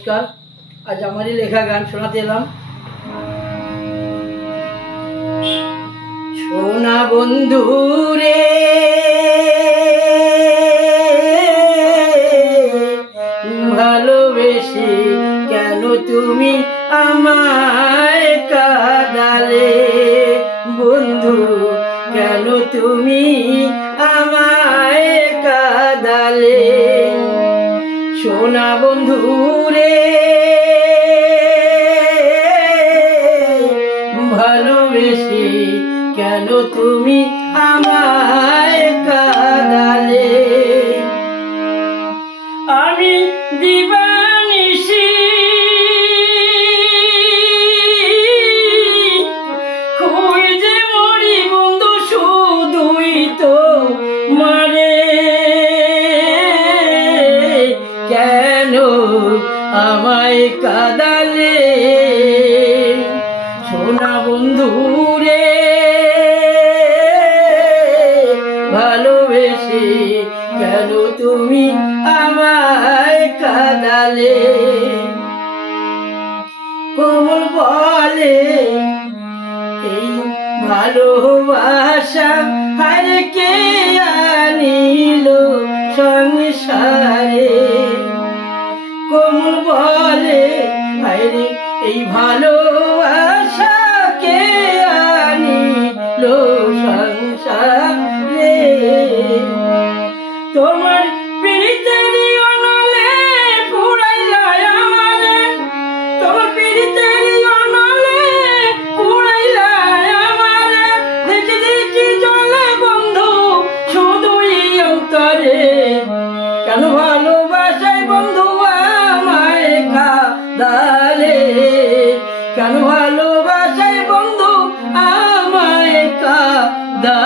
নমস্কার। আজ আমারই লেখা গান শোনাতে এলাম। সোনা বন্ধু রে ভালোবেসে কেন তুমি আমায় কাদালে? বন্ধু, কেন তুমি আমায় সোনা বন্ধু রে। ভালোবেসে কেন তুমি আমায় কাদালে? আমি দিবানিসি আমায় কাদালে সোনা বন্ধু রে, ভালোবেসে কেন তুমি আমায় কাদালে? কোমল বলে, এই ভালোবাসা হারে কে আনিল সংসারে? কোমল বলে হায়রে এই ভালোবাসা কে আনিল সংসারে তোমার প্রীতেরই অনলে পুরাইলা আমারে। তোমার প্রীতেরই অনলে পুরাইলা আমারে। দেখি দেখি জলে বন্ধু, শুধুই অন্তরে। কেন ভালোবাসায় বন্ধু আমায় কাদা